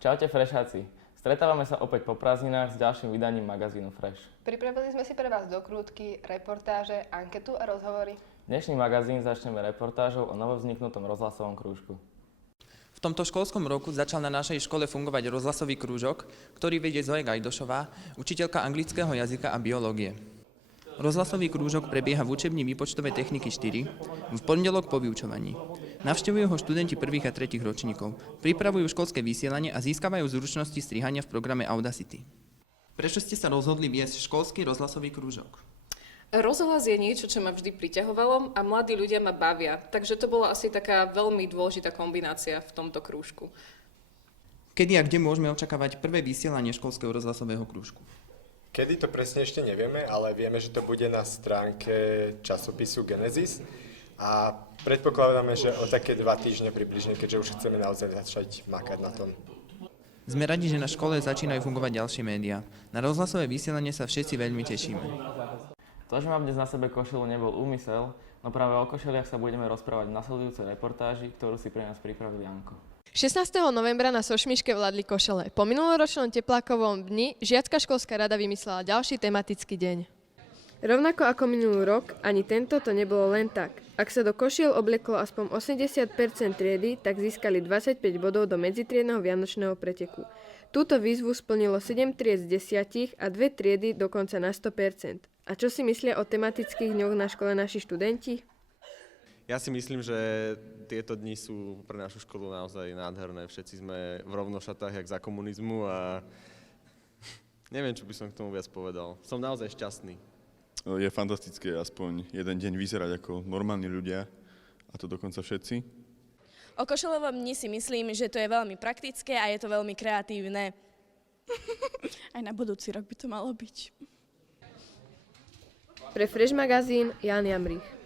Čaute Fresháci, stretávame sa opäť po prázdninách s ďalším vydaním magazínu Fresh. Pripravili sme si pre vás dokrútky, reportáže, anketu a rozhovory. Dnešný magazín začneme reportážou o novovzniknutom rozhlasovom krúžku. V tomto školskom roku začal na našej škole fungovať rozhlasový krúžok, ktorý vedie Zoe Gajdošová, učiteľka anglického jazyka a biológie. Rozhlasový krúžok prebieha v učebni výpočtovej techniky 4 v pondelok po vyučovaní. Navštevujú ho študenti prvých a tretích ročníkov, pripravujú školské vysielanie a získavajú zručnosti strihania v programe Audacity. Prečo ste sa rozhodli viesť školský rozhlasový krúžok? Rozhlas je niečo, čo ma vždy priťahovalo a mladí ľudia ma bavia, takže to bola asi taká veľmi dôležitá kombinácia v tomto krúžku. Kedy a kde môžeme očakávať prvé vysielanie školského rozhlasového krúžku? Kedy to presne ešte nevieme, ale vieme, že to bude na stránke časopisu Genesis a predpokladáme, že o také 2 týždne približne, keďže už chceme naozaj začať makať na tom. Sme radi, že na škole začínajú fungovať ďalšie médiá. Na rozhlasové vysielanie sa všetci veľmi tešíme. To, že mám dnes na sebe košelu, nebol úmysel, no práve o košeliach sa budeme rozprávať v nasledujúcej reportáži, ktorú si pre nás pripravil Janko. 16. novembra na Sošmiške vládli košele. Po minuloročnom teplákovom dni žiacka školská rada vymyslela ďalší tematický deň. Rovnako ako minulý rok, ani tento to nebolo len tak. Ak sa do košiel oblieklo aspoň 80% triedy, tak získali 25 bodov do medzitriedneho vianočného preteku. Túto výzvu splnilo 7 tried z 10 a 2 triedy dokonca na 100%. A čo si myslia o tematických dňoch na škole naši študenti? Ja si myslím, že tieto dni sú pre našu školu naozaj nádherné. Všetci sme v rovnošatách, jak za komunizmu a neviem, čo by som k tomu viac povedal. Som naozaj šťastný. Je fantastické aspoň jeden deň vyzerať ako normálni ľudia, a to dokonca všetci. O košelovom dni si myslím, že to je veľmi praktické a je to veľmi kreatívne. Aj na budúci rok by to malo byť. Pre Fresh magazín Jan Jamrich.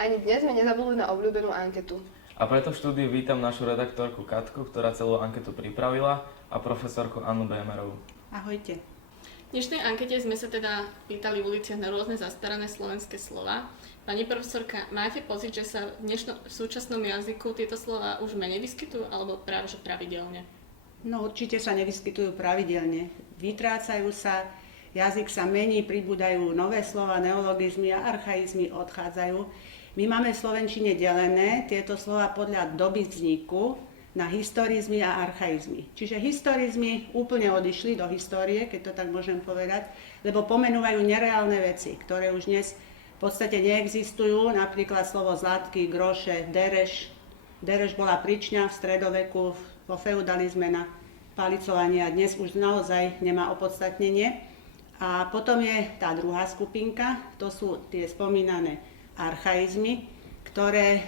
Ani dnes sme nezabudli na obľúbenú anketu. A preto v štúdiu vítam našu redaktorku Katku, ktorá celú anketu pripravila, a profesorku Annu Bémerovú. Ahojte. V dnešnej ankete sme sa teda pýtali v uliciach na rôzne zastarané slovenské slová. Pani profesorka, máte pocit, že sa v súčasnom jazyku tieto slová už menej vyskytujú, alebo práve že pravidelne? No určite sa nevyskytujú pravidelne. Vytrácajú sa, jazyk sa mení, pribúdajú nové slova, neologizmy a archaizmy odchádzajú. My máme v slovenčine delené tieto slova podľa doby vzniku na historizmy a archaizmy. Čiže historizmy úplne odišli do histórie, keď to tak môžem povedať, lebo pomenúvajú nereálne veci, ktoré už dnes v podstate neexistujú, napríklad slovo zlatky, groše, dereš. Dereš bola pričňa v stredoveku, vo feudalizme na palicovanie a dnes už naozaj nemá opodstatnenie. A potom je tá druhá skupinka, to sú tie spomínané archaizmy, ktoré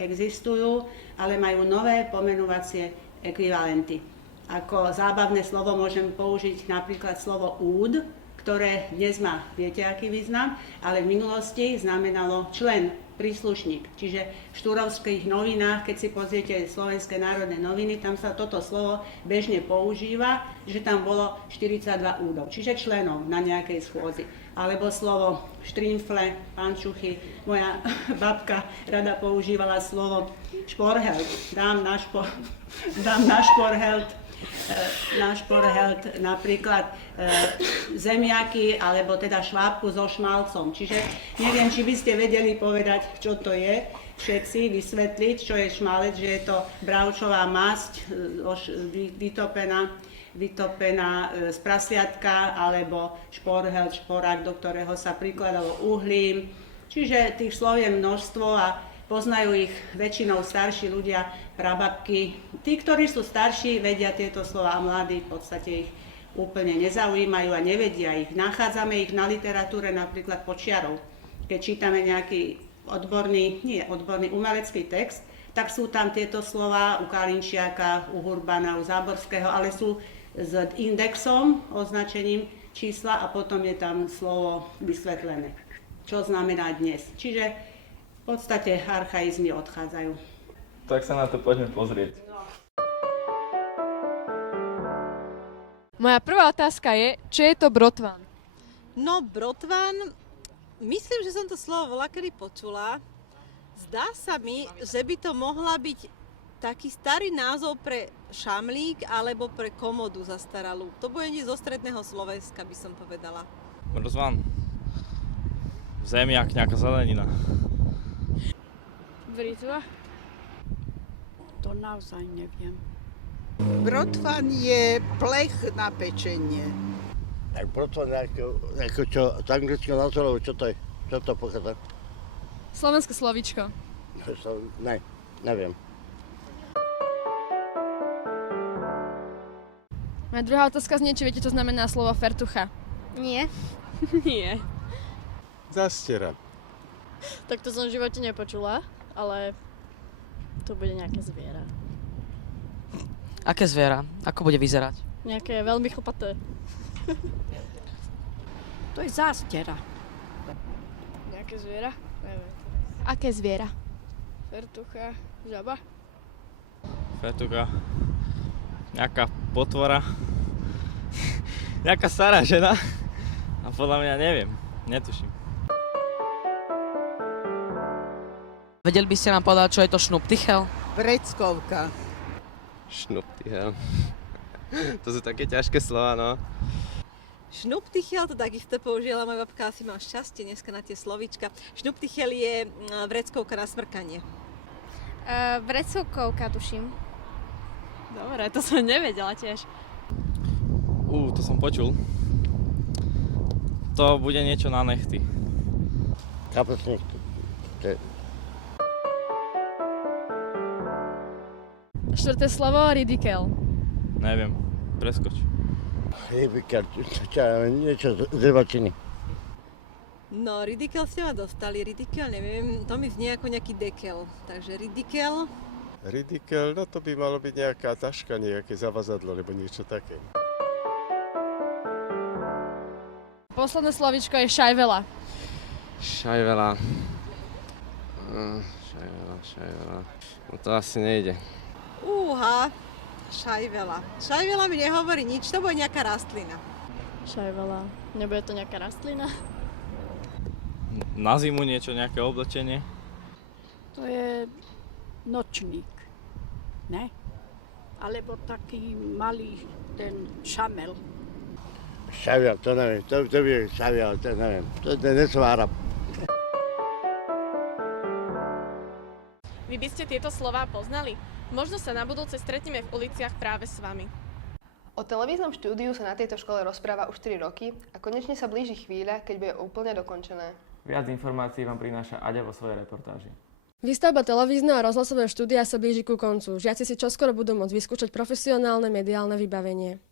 existujú, ale majú nové pomenovacie ekvivalenty. Ako zábavné slovo môžem použiť napríklad slovo úd, ktoré dnes má, viete aký význam, ale v minulosti znamenalo člen, príslušník. Čiže v štúrovských novinách, keď si pozriete Slovenské národné noviny, tam sa toto slovo bežne používa, že tam bolo 42 údov, čiže členov na nejakej schôdzi. Alebo slovo štrimfle, pančuchy. Moja babka rada používala slovo šporhelt. Dám na šporhelt. Napríklad zemiaky, alebo teda švábku so šmalcom. Čiže neviem, či by ste vedeli povedať, čo to je, všetci vysvetliť, čo je šmalec, že je to bravčová masť vytopená z prasliatka, alebo šporhelt, šporák, do ktorého sa prikladalo uhlím. Čiže tých slov je množstvo a poznajú ich väčšinou starší ľudia, prababky. Tí, ktorí sú starší, vedia tieto slova a mladí v podstate ich úplne nezaujímajú a nevedia ich. Nachádzame ich na literatúre napríklad počiarov. Keď čítame nejaký odborný umelecký text, tak sú tam tieto slova u Kalinčiaka, u Hurbana, u Záborského, ale sú s indexom, označením čísla a potom je tam slovo vysvetlené, čo znamená dnes. Čiže v podstate archaizmy odchádzajú. Tak sa na to poďme pozrieť. Moja prvá otázka je, čo je to brotvan? No, brotvan, myslím, že som to slovo voľakedy počula. Zdá sa mi, že by to mohla byť taký starý názov pre šamlík alebo pre komodu zastaralú. To bude nie zo stredného Slovenska, by som povedala. Mrzvan. Zemiak, nejaká zelenina. Britva? To naozaj neviem. Brotvan je plech na pečenie. Tak brotvan ako čo, z anglického názvu, čo to je? Čo to pochádza? Slovenské slovíčko. Ne, neviem. Moja druhá otázka znie, či viete, čo znamená slovo fertucha. Nie. Nie. Zastiera. Tak to som v živote nepočula, ale to bude nejaké zviera. Aké zviera? Ako bude vyzerať? Nejaké veľmi chlpaté. To je zástiera. Nejaké zviera? Neviem. Aké zviera? Fertucha, žaba? Fertucha. Nejaká potvora. Nejaká stará žena. A podľa mňa neviem. Netuším. Vedeli by ste nám povedať, čo je to šnuptichel? Vreckovka. Šnuptichel. To sú také ťažké slova, no. Šnuptichel, to takisto použila moja babka, asi mal šťastie dneska na tie slovíčka. Šnuptichel je vreckovka na smrkanie. Vreckovka, tuším. Dobre, to som nevedela tiež. To som počul. To bude niečo na nechty. Kapesník. Štvrté slovo, ridikel. Neviem. Preskoč. Ridikel, niečo z rybačiny. No, ridikel ste ma dostali, ridikel, neviem, to mi znie ako nejaký dekel. Takže ridikel. Ridikel, no to by malo byť nejaká taška, nejaké zavazadlo, alebo niečo také. Posledné slovíčko je šajvela. Šajvela. No to asi nejde. Šajvela. Šajvela mi nehovorí nič, to bude nejaká rastlina. Šajvela. Nebude to nejaká rastlina? Na zimu niečo, nejaké oblečenie. To je nočník, ne? Alebo taký malý ten šamel. Šaviel, to neviem, to je šaviel, to neviem, to nesom Arab. Vy by ste tieto slová poznali? Možno sa na budúce stretneme v uliciach práve s vami. O televíznom štúdiu sa na tejto škole rozpráva už 4 roky a konečne sa blíži chvíľa, keď bude úplne dokončené. Viac informácií vám prináša Aďa vo svojej reportáži. Výstavba televízneho a rozhlasového štúdia sa blíži ku koncu. Žiaci si čoskoro budú môcť vyskúšať profesionálne mediálne vybavenie.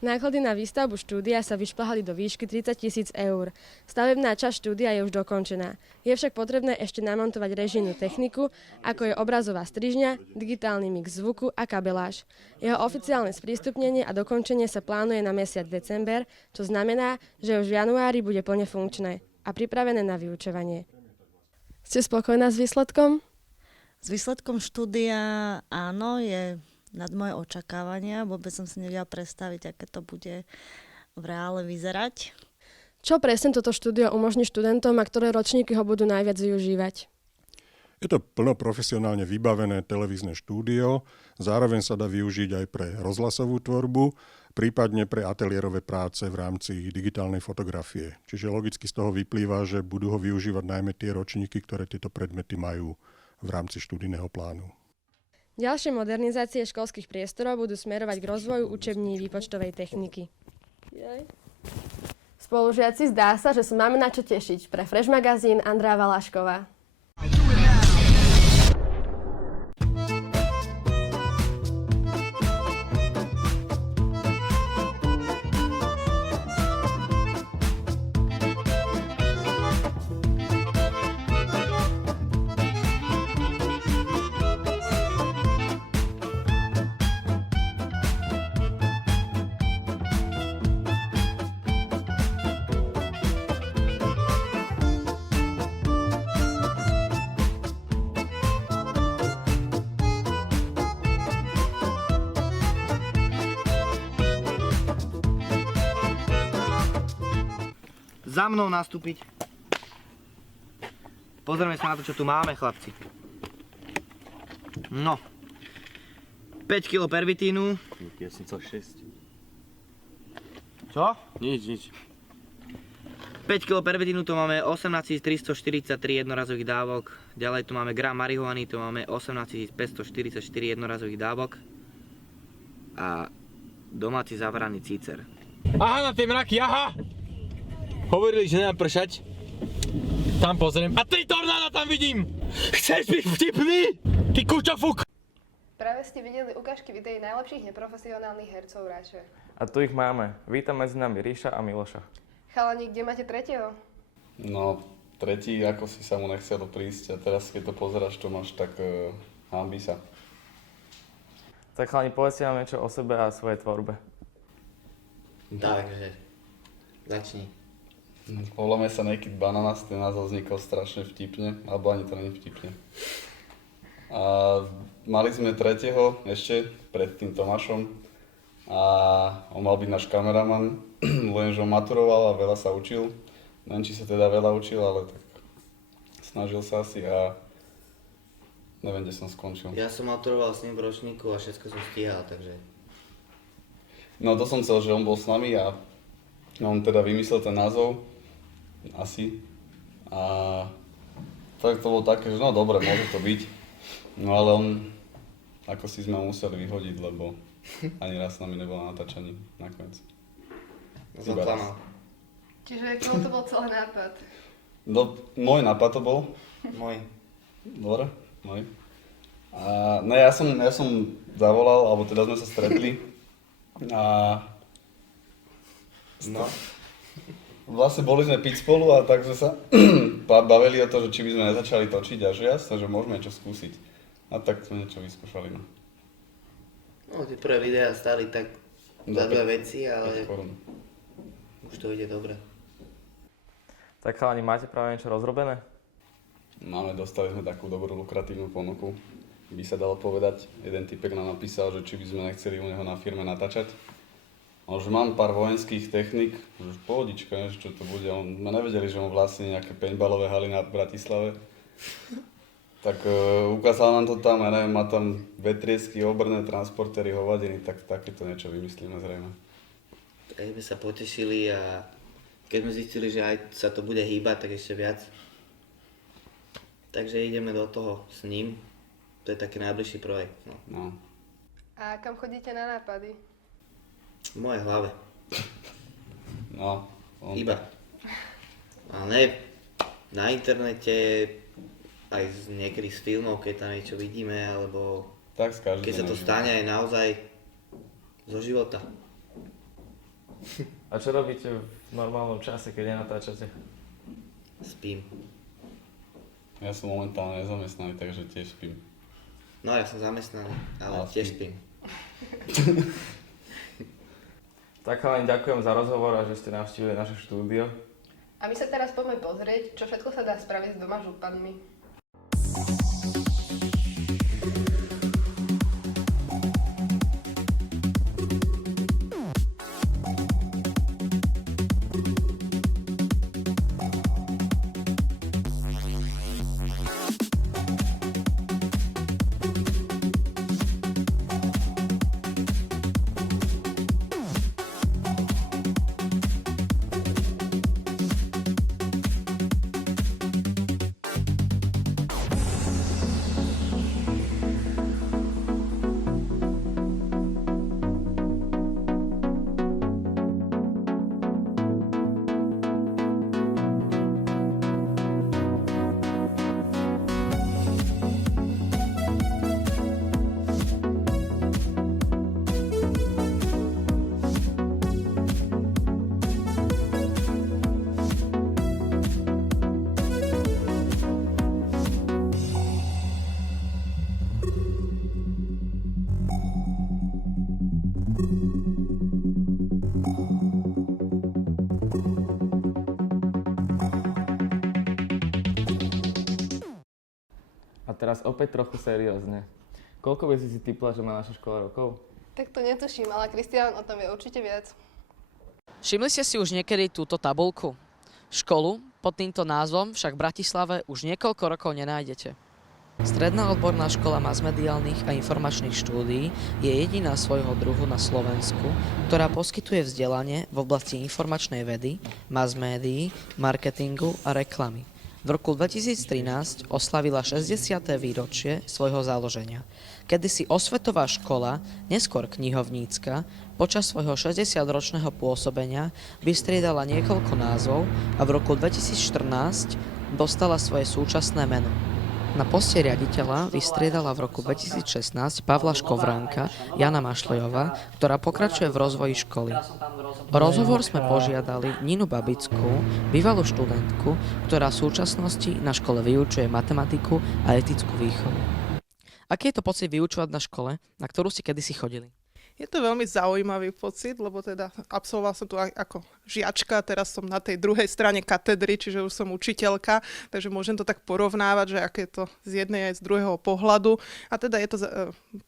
Náklady na výstavbu štúdia sa vyšplhali do výšky 30 000 eur. Stavebná časť štúdia je už dokončená. Je však potrebné ešte namontovať režijnú techniku, ako je obrazová strižňa, digitálny mix zvuku a kabeláž. Jeho oficiálne sprístupnenie a dokončenie sa plánuje na mesiac december, čo znamená, že už v januári bude plne funkčné a pripravené na vyučovanie. Ste spokojná s výsledkom? S výsledkom štúdia áno, je nad moje očakávania. Vôbec som si nevedela predstaviť, aké to bude v reále vyzerať. Čo presne toto štúdio umožní študentom a ktoré ročníky ho budú najviac využívať? Je to plnoprofesionálne vybavené televízne štúdio, zároveň sa dá využiť aj pre rozhlasovú tvorbu, prípadne pre ateliérové práce v rámci digitálnej fotografie. Čiže logicky z toho vyplýva, že budú ho využívať najmä tie ročníky, ktoré tieto predmety majú v rámci študijného plánu. Ďalšie modernizácie školských priestorov budú smerovať k rozvoju učební výpočtovej techniky. Spolužiaci, zdá sa, že sa máme na čo tešiť. Pre Fresh magazín Andrea Valašková. Za mnou nastúpiť. Pozrieme sa na to, čo tu máme, chlapci. No. 5 kg pervitínu. Ja som chcel 6. Čo? Nič. 5 kg pervitínu, to máme 18 343 jednorazových dávok. Ďalej tu máme gram marihuany, to máme 18 544 jednorazových dávok. A domáci zavaraný cícer. Aha, na tie mraky, aha! Hovorili, že nemám pršať. Tam pozriem. A 3 tornáda tam vidím! Chceš byť vtipný? Ty kučafuk! Práve ste videli ukážky videí najlepších neprofesionálnych hercov Rače. A tu ich máme. Vítam medzi nami Ríša a Miloša. Chalani, kde máte tretieho? No, tretí, ako si sa mu nechcelo prísť a teraz keď to pozeráš, čo máš, tak hanbí sa. Tak chalani, povedzte nám niečo o sebe a svojej tvorbe. Takže, začni. Podľa mňa sa Naked Bananas, ten názov vznikol strašne vtipne, alebo ani to nie vtipne. A mali sme tretieho ešte pred tým Tomášom a on mal byť náš kameraman, lenže on maturoval a veľa sa učil. Neviem, či sa teda veľa učil, ale tak snažil sa asi a neviem, kde som skončil. Ja som maturoval s ním v ročníku a všetko som stíhal, takže... No to som chcel, že on bol s nami a on teda vymyslel ten názov, asi. A tak to bolo také, že no dobre, môže to byť. No ale on, ako si sme ho museli vyhodiť, lebo ani raz s nami nebol na natáčaní nakoniec. Zaklamal. Čiže komu to bol celý nápad? No, môj nápad to bol. Môj. Dobre, môj. A no ja som zavolal, alebo teda sme sa stretli. A no. Vlastne boli sme piť spolu a tak sme sa bavili o to, že či by sme nezačali točiť a že jasné, že môžeme niečo skúsiť. A tak sme niečo vyskúšali. No, tie prvé videá stáli tak za 2 veci, ale už to ide dobre. Tak chalani, máte práve niečo rozrobené? Máme, dostali sme takú dobrú lukratívnu ponuku, by sa dalo povedať. Jeden typek nám napísal, že či by sme nechceli u neho na firme natáčať. Ale že mám pár vojenských technik, že pohodička, že čo to bude. My nevedeli, že on vlastne nejaké paintballové haly na Bratislave. Tak ukázal nám to tam, ja neviem, má tam vetriesky, obrné transportéry, hovadiny, tak takéto niečo vymyslíme zrejme. Tak sme sa potešili a keď sme zistili, že aj sa to bude hýbať, tak ešte viac. Takže ideme do toho s ním. To je taký najbližší projekt. No. A kam chodíte na nápady? V mojej hlave. No. Iba. Ale ne, na internete, aj niekedy z filmov, keď tam niečo vidíme, alebo tak keď sa to stane aj naozaj zo života. A čo robíte v normálnom čase, keď nenatáčate? Spím. Ja som momentálne nezamestnaný, takže tiež spím. No ja som zamestnaný, ale tiež spím. Tak chalani, ďakujem za rozhovor a že ste navštívili naše štúdio. A my sa teraz poďme pozrieť, čo všetko sa dá spraviť s doma županmi. A teraz opäť trochu seriózne. Koľko by si typla, že má naša škola rokov? Tak to netuším, ale Kristián o tom vie určite viac. Všimli ste si už niekedy túto tabuľku? Školu pod týmto názvom však v Bratislave už niekoľko rokov nenájdete. Stredná odborná škola masmediálnych a informačných štúdií je jediná svojho druhu na Slovensku, ktorá poskytuje vzdelanie v oblasti informačnej vedy, masmédií, marketingu a reklamy. V roku 2013 oslavila 60. výročie svojho založenia. Kedysi osvetová škola, neskôr knihovnícka, počas svojho 60-ročného pôsobenia vystriedala niekoľko názvov a v roku 2014 dostala svoje súčasné meno. Na poste riaditeľa vystriedala v roku 2016 Pavla Škovránka Jana Mašlejová, ktorá pokračuje v rozvoji školy. O rozhovor sme požiadali Ninu Babickú, bývalú študentku, ktorá v súčasnosti na škole vyučuje matematiku a etickú výchovu. Aký je to pocit vyučovať na škole, na ktorú ste kedysi chodili? Je to veľmi zaujímavý pocit, lebo teda absolvovala som tu ako žiačka, teraz som na tej druhej strane katedry, čiže už som učiteľka, takže môžem to tak porovnávať, že aké je to z jednej aj z druhého pohľadu. A teda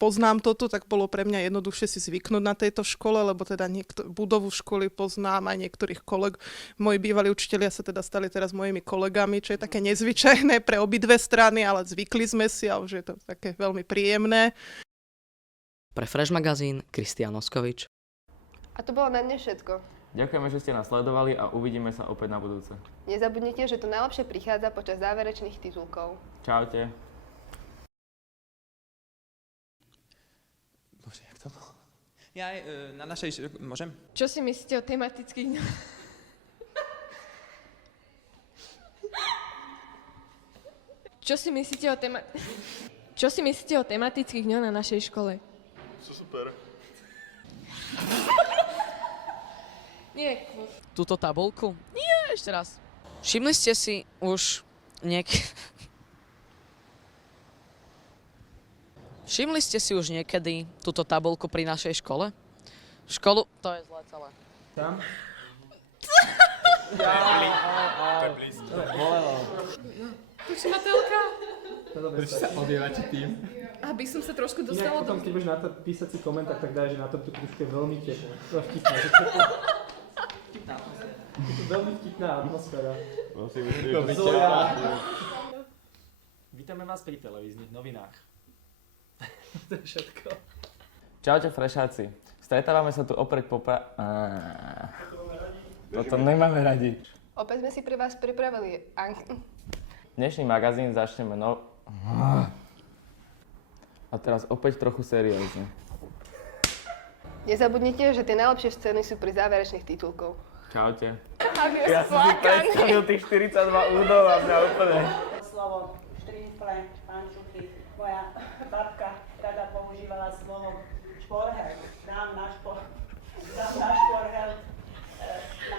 poznám to tu, tak bolo pre mňa jednoduchšie si zvyknúť na tejto škole, lebo teda budovu školy poznám, aj niektorých kolegov. Moji bývalí učitelia sa teda stali teraz mojimi kolegami, čo je také nezvyčajné pre obidve strany, ale zvykli sme si a už je to také veľmi príjemné. Pre Fresh magazín Kristián Oskovič. A to bolo na dnes všetko. Ďakujeme, že ste nás sledovali a uvidíme sa opäť na budúce. Nezabudnite, že to najlepšie prichádza počas záverečných titulkov. Čaute. Bože, jak to bolo? Ja na našej... Môžem? Čo si myslíte o tematických... Čo si myslíte o tematických dňoch na našej škole? Sú super. Nie. Túto tabuľku? Nie, ešte raz. Všimli ste si už niekedy túto tabuľku pri našej škole? Školu? To je zlé celé. Tam? To je blízko. Tuči Matelka. Prečo sa odievate tým? Aby som sa trošku dostala potom, keď budeš na to písať si komentár, tak dáš, že na to tu trošku je veľmi vtipná. Je to veľmi vtipná atmosféra. Vítame vás pri televíznych novinách. To je všetko. Čaute frešáci. Stretávame sa tu opäť Toto nemáme radi. Opäť sme si pre vás pripravili Dnešný magazín začneme A teraz opäť trochu seriózne. Nezabudnite, že tie najlepšie scény sú pri záverečných titulkov. Čaute. Ja som si predstavil tých 42 údov a mňa úplne... Slovo štrínfle, pančuchy. Moja babka rada používala slovo šporhelt. Dám na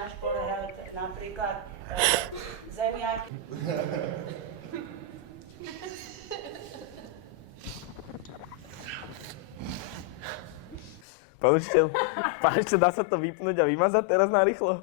šporhelt napríklad zemiak. Pán učiteľ, dá sa to vypnúť a vymazať teraz narýchlo?